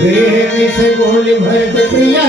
प्रेम से बोल भरत प्रिया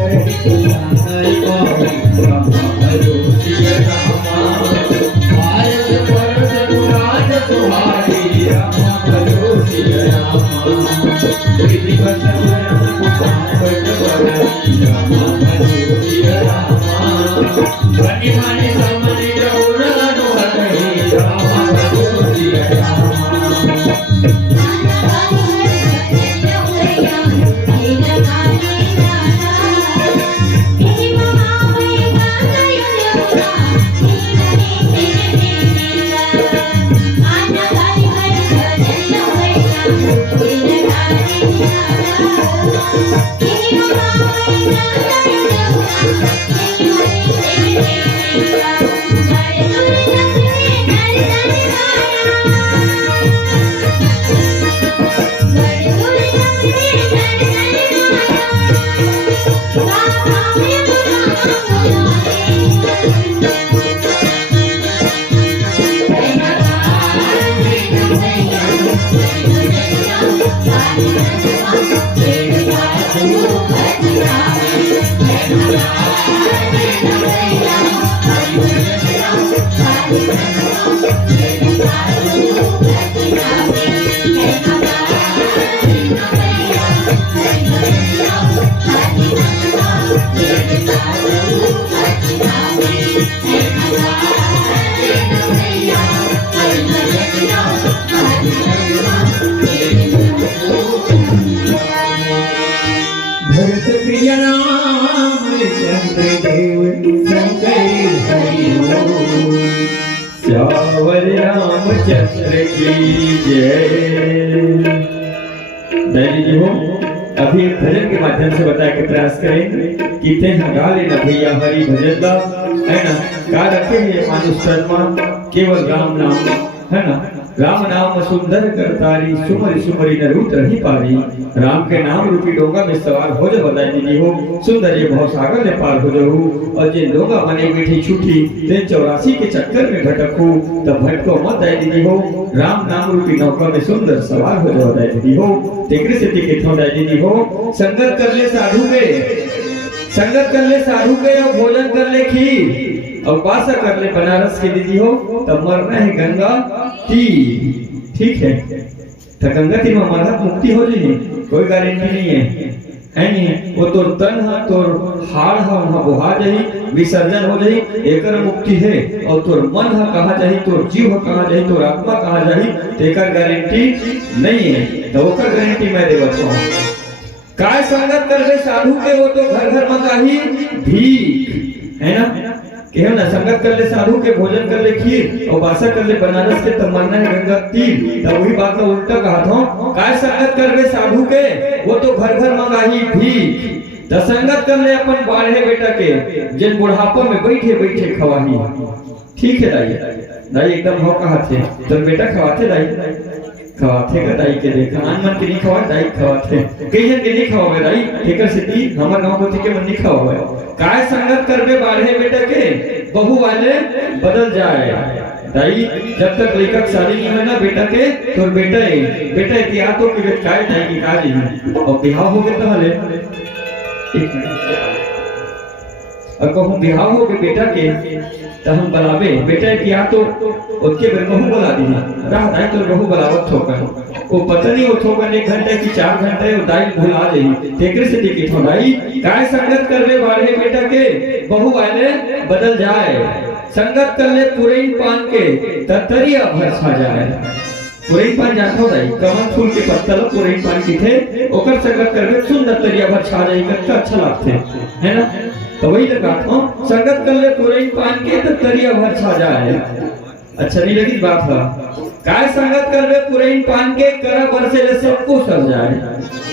भरत प्रिया हरि पावे रामा भजो सिया रामा भारत वर्ष राज तुम्हारी रामा भजो सिया रामा विधिवत संपत बड़ाई रामा भजो सिया रामा मणि मणि समनि उड़ानो हरि रामा भजो सिया रामा भरत प्रिय रामचंद्र देव शंकर हरि श्यावर रामचंद्र की जय। दैनी जी हो अभी एक भजन के माध्यम से बताए के प्रयास करें कि थे गा लेना भैया हरि भजन ला है ना का रखे है मानुष शर्मा केवल राम नाम है ना राम नाम सुंदर करतारी सुमरि सुमरि नरूत रही पारी राम के नाम रूपी डोंगा में सवार हो जा बताई दीदी हो सुंदर ये भव सागर में पार हो जाऊ और जे डोंगा बने बैठी छूटी ते 84 के चक्कर में भटकू तब भटको मत दाई दीदी हो राम नाम रूपी नौका में सुंदर सवार हो जा बताई दीदी हो तेकरे से टिकट हो दाई दीदी हो संगत कर ले साधु के और भोजन कर ले खीर और वासा कर ले बनारस की दीदी हो तब मरना है गंगा तीर ठीक है तो गंगा तीर में मरना मुक्ति हो जाएगी कोई गारंटी नहीं है नहीं वो तोर तन है तोर हाड़ है वहां बुहा जाही विसर्जन हो जाही एकर मुक्ति है और तोर मन है कहाँ जाही तोर जीव है कहाँ जाही तोर आत्मा कहाँ जाही एकर गारंटी नहीं है तो ओकर गारंटी मैं देवत हूँ काय संगत कर ले साधु के वो तो घर घर मंगाही भीख है ना के ना संगत कर ले साधु के भोजन कर ले खीर और वासा कर ले बनारस के तब मरना है गंगा तीर तब वही बात का उल्टा कहा था काय संगत कर ले साधु के वो तो घर घर मंगाही भीख तो संगत कर ले अपन बाढ़े बेटा के जिन बुढ़ापा में बैठे बैठे खवाही ठीक है दाई एकदम हो कहा थे तो बेटा खवाते दाई खवाते का दाई के देखा अन मन के नहीं खवा दाई खवाते कई जन के नहीं खवावे दाई एकर सिद्धि हमर गांव को के मन नहीं खवावे काय संगत करबे बाढ़े बेटा के बहू वाले बदल जाए दाई जब तक लड़का शादी नहीं होना बेटा के तो बेटा इतिहास तो के काय दाई की काजी और बिहाव हो गए तो हले एक मिनट और कहूं बिहाव हो गए बेटा के तो हम बुलावे बेटा किया तो उसके बेर बहु बुला दी रहा दाई तो बहु बुलावत होकर वो पता नहीं वो ठोकर 1 घंटे की 4 घंटे वो दाई भुला देही तेकरे से टिकट हो दाई काय संगत करवे बाढ़े बेटा के बहु वाले बदल जाए संगत कर ले पुरैन पान के ततरिया भर छा जाए पुरैन पान जातो दाई कमल फूल के पत्तल पुरैन पान की थे ओकर संगत करवे सुंदर तरिया भर छा जाए कितना अच्छा लगते है ना तो वही लगा संगत कर ले पुरैन पान के ततरिया भर छा जाए अच्छा नहीं लगी बात है काय संगत करवे पुरैन पान के करा बरसे ले सबको सर जाए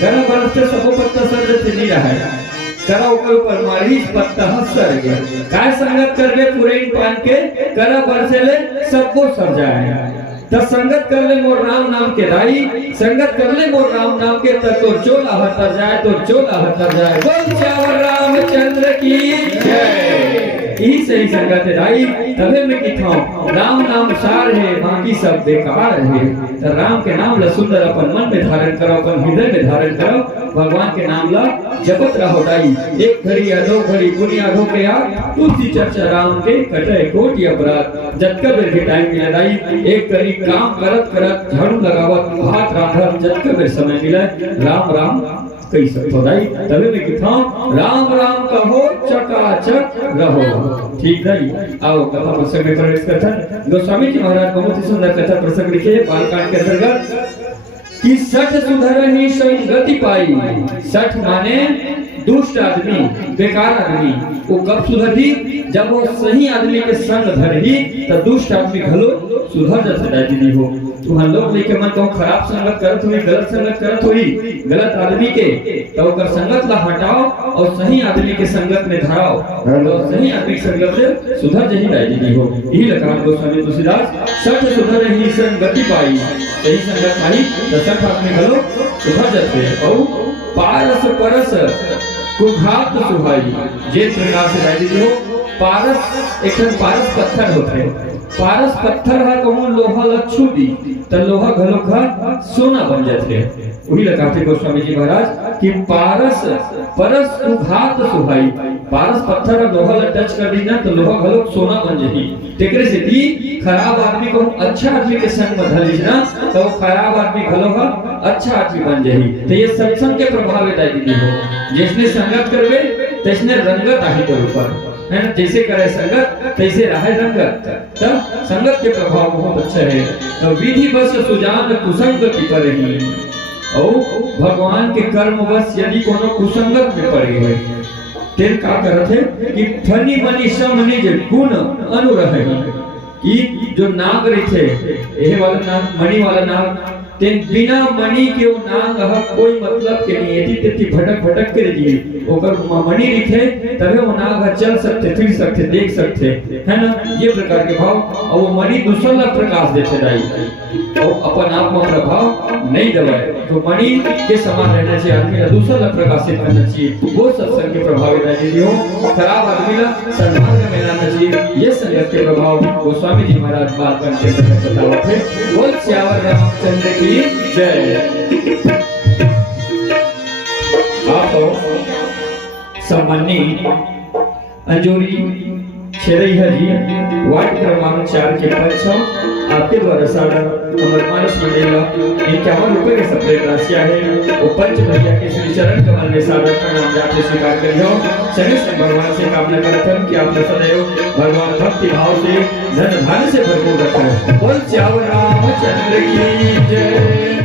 करा बरस से सबको पत्ता सर जैसे नहीं रहा है करा ऊपर मारी पत्ता हंसर गया काय संगत करवे पुरैन पान के करा बरसे ले सबको सर जाए तो संगत कर ले मोर राम नाम के दाई संगत कर ले मोर राम नाम के तो चोला हतर जाए तो चोला हतर जाए बोल श्यावर रामचंद्र की जय। यही सही संगत है दाई तबे में किथाओ राम नाम सार है बाकी सब बेकार है। तो राम के नाम ला सुंदर अपन मन में धारण करो, अपन हृदय में धारण करो, भगवान के नाम ला जपत रहो दाई। एक घड़ी या दो घड़ी बुनियाद हो के आ तुलसी चर्चा राम के कटे कोट या बरात जतका बेर के टाइम मिला दाई। एक घड़ी काम करत करत झाड़ू लगावत भात रांधत जतका बेर समय मिला राम राम कई सकते दाई। तबे में किथाओ राम राम कहो चकाचक रहो। ठीक दाई। आओ कथा प्रसंग में प्रवेश करते। गोस्वामी जी महाराज बहुत ही सुंदर कथा प्रसंग लिखे है बालकांड के अंतर्गत कि सठ सुधरहि संगति पाई। सठ माने दुष्ट आदमी, बेकार आदमी, वो कब सुधरही जब वो सही आदमी के संग धरही तो दुष्ट आदमी घलो सुधर जाता दीदी हो। तो हम लोग लेके मन को खराब संगत करत हुई, गलत संगत करत हुई, गलत आदमी के तो ओकर संगत ला हटाओ और सही आदमी के संगत में धराओ तो सही आदमी के संगत से सुधर जही दीदी हो। यही लगा गोस्वामी तुलसीदास सठ सुधरहि संगति पाई। सही संगत पाई तो सठ आदमी घलो सुधर जाते और पारस परस कुघात सुहाई। जे प्रकार से दीदी हो पारस एक पारस पत्थर होते हैं। पारस पत्थर है कहूं लोहा लच्छू दी तो लोहा घलो घर सोना बन जाते। वही लगाते गोस्वामी जी महाराज कि पारस परस उघात सुहाई। पारस पत्थर और लोहा ला टच कर दी ना तो लोहा घलो सोना बन जाही। तेकरे से दी खराब आदमी को अच्छा आदमी के संग में धली ना तो खराब आदमी घलो का अच्छा आदमी बन जाही। तो ये सत्संग के प्रभाव है दीदी हो। जिसने संगत करवे तैसने रंगत आही कर ऊपर है ना। जैसे करे संगत तैसे रहे रंगत। तो संगत के प्रभाव बहुत अच्छा है। तो विधि बस सुजान कुसंगत पर रही और भगवान के कर्म बस यदि कोनो कुसंगत में पड़ गए तेन का करत है कि फनी मनी सम निज गुण अनुरह कि जो नाग रहे यह वाला नाग मणि वाला नाग तेन बिना मणि के वो नाग ह कोई मतलब के नहीं एती तेती भटक भटक कर दिए ओकर मणि रिखे तबे वो नाग ह चल सकते, फिर सकते, देख सकते है ना। ये प्रकार के भाव और वो मणि दूसरा ला प्रकाश देते दाई और अपन आप में प्रभाव नहीं दबाए। तो मणि के समान रहना चाहिए, आदमी ला दूसरा ला प्रकाशित करना चाहिए। वो सत्संग के प्रभाव दाई हो। खराब आदमी ला सन्मार्ग में लाना चाहिए। ये संगत के प्रभाव गोस्वामी जी महाराज बात करते बतावत है। बोल श्यावर रामचंद्र की जय। आप सम्मानी अंजोरी छेरैया जी वार्ड क्रमांक 4 के पक्ष आपके द्वारा सारा अमर मानस मंडेला 51 रुपए के सप्रेट राशि है। वो पंच भैया के श्री चरण कमल में सादर प्रणाम जाते स्वीकार करियो। सभी भगवान से कामना करते हैं कि आप सदैव भगवान भक्ति भाव से धन धन से भरपूर रखें। बोल श्याम रामचंद्र की जय।